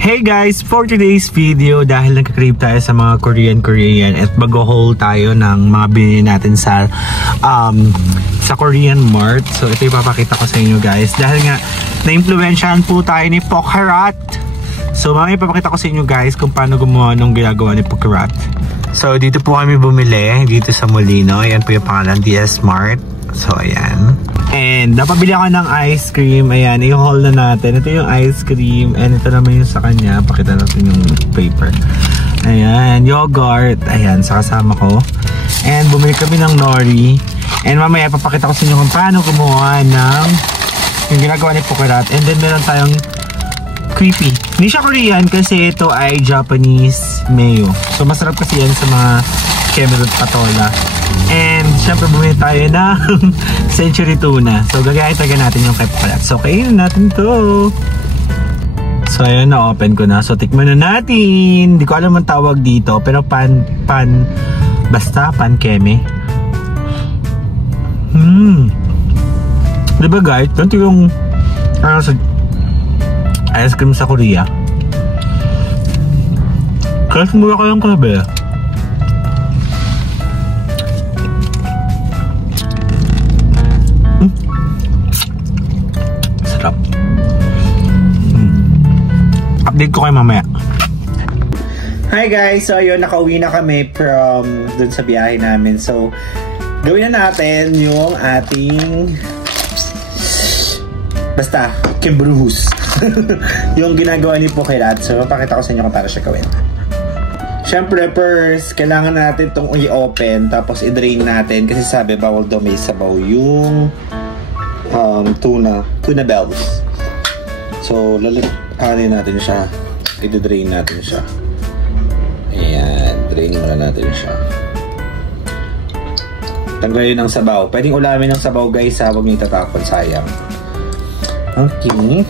Hey guys! For today's video, dahil nagka-crave tayo sa mga Korean at mag-haul tayo ng mga binili natin sa Korean Mart. So ito ipapakita ko sa inyo guys. Dahil nga, na-influensyahan po tayo ni Pokharat. So mamaya ipapakita ko sa inyo guys kung paano gumawa ng ginagawa ni Pokharat. So dito po kami bumili, dito sa Molino. Ayan po yung pangalan, DS Mart. So ayan. And napabili ako ng ice cream. Ayan, i-haul na natin. Ito yung ice cream. And ito naman yung sa kanya. Pakita natin yung paper. Ayan, yogurt. Ayan, sa kasama ko. And bumili kami ng nori. And mamaya papakita ko sa inyo kung paano gumawa ng yung ginagawa ni Pokharat. And then meron tayong creepy. Hindi siya Korean kasi ito ay Japanese mayo. So masarap kasi yan sa mga kemerut patola. And syempre bumili tayo ng century tuna. So gagawin talaga natin yung kay Pokharat. So kainin natin to. So ayun, na-open ko na. So tikman na natin. Hindi ko alam ang tawag dito. Pero basta pan keme. Diba guys? Ganito yung ice cream sa Korea. Kaya sumura ko yung kabe. Sarap. Update ko kayo mamaya. Hi guys! So ayun, nakauwi na kami from dun sa biyahe namin. So gawin na natin yung ating basta kimbruhus. Yung ginagawa ni Pokharat. So papakita ko sa inyo kung paano siya gawin. Syempre first, kailangan natin itong i-open tapos i-drain natin kasi sabi bawal daw may sabaw yung tuna bells. So lalakanin natin siya, i-drain natin siya. Ayan, drain muna natin siya. Tanggalin ng sabaw. Pwedeng ulamin ng sabaw guys, huwag niyo itatapon, sayang. Okay.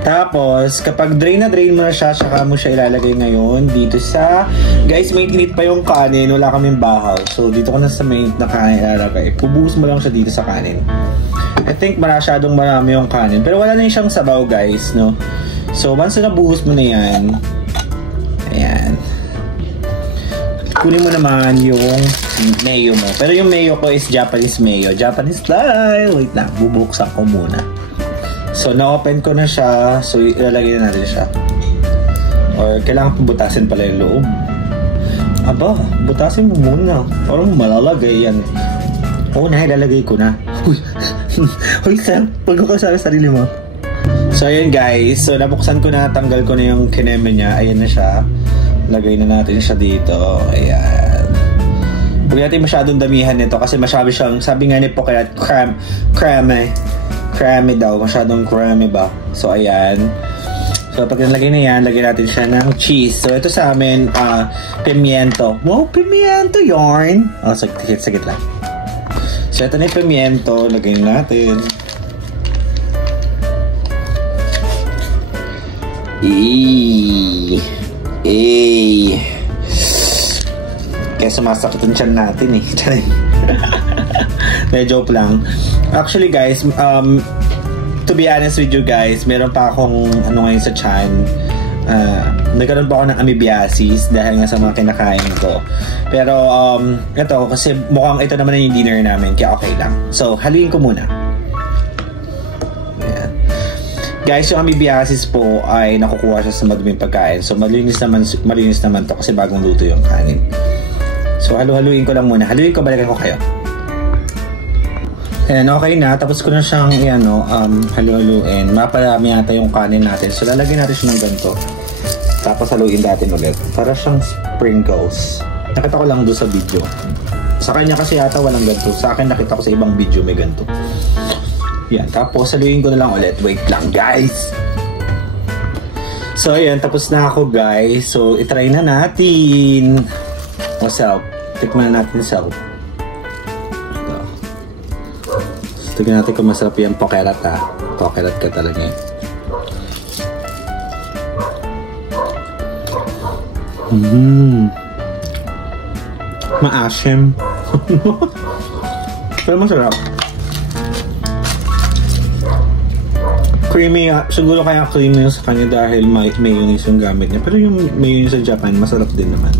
Tapos, kapag drain mo na siya, saka mo siya ilalagay ngayon dito sa... Guys, may init pa yung kanin. Wala kaming bahaw. So, dito ko na sa mainit na kanin ilalagay. Pubuhos mo lang siya dito sa kanin. I think masyadong marami yung kanin. Pero wala na siyang sabaw, guys, no? So, once na nabuhos mo na yan, ayan. Kunin mo naman yung mayo mo. Pero yung mayo ko is Japanese mayo. Japanese style. Wait lang, bubuksan ko muna. So, na-open ko na siya. So, ilalagay na natin siya. Or, kailangan butasin pala yung loob. Aba, butasin mo muna. Parang malalagay yan. Oo na, ilalagay ko na. Uy, Sam, pag ko sabi sarili mo. So, ayan guys. So, nabuksan ko na. Tanggal ko na yung kineme niya. Ayan na siya. Lagay na natin siya dito. Ayan. Huwag natin masyadong damihan nito kasi masyado siyang, sabi nga ni Pokharat, creamy daw, masyadong creamy ba. So ayan. So pag nalagay na yan, lagyan natin siya ng cheese. So ito sa amin, pimiento. Wow, pimiento yarn. Oh, sagit lang. So ito na yung pimiento, lagyan natin. Kaya sumasakit yung tiyan natin eh. Joke lang. Actually guys, to be honest with you guys, meron pa akong ngayon sa tiyan. Nagkaroon pa ako ng amoebiasis dahil nga sa mga kinakain ko. Pero ito, kasi mukhang ito naman yung dinner namin, kaya okay lang. So, haluin ko muna. Ayan. Guys, yung amoebiasis po ay nakukuha siya sa maduming pagkain. So, malinis naman to kasi bagong luto yung kanin. So, haluin ko lang muna. Haluin ko, balikan ko kayo. Ayan, okay na. Tapos ko na siyang halu-haluin. Maparami yata yung kanin natin. So, lalagyan natin siya ng ganito. Tapos haluin natin ulit. Para siyang sprinkles. Nakita ko lang doon sa video. Sa kanya kasi yata walang ganito. Sa akin nakita ko sa ibang video may ganito. Yan. Tapos haluin ko na lang ulit. Wait lang, guys. So, ayan. Tapos na ako, guys. So, itry na natin. What's up? Tikman na natin self. Tignan natin kung masarap yung Pokharat ha. Pokharat ka talaga eh. Maasim. Pero masarap. Creamy, siguro kaya creamy yung sa kanya dahil mayonnaise yung gamit niya. Pero yung mayonnaise sa Japan, masarap din naman.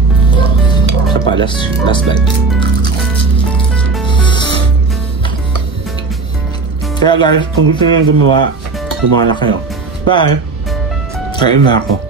Sa palas, last bite. Kaya guys, kung gusto nyo gumawa na kayo. Bye! Kain na ako.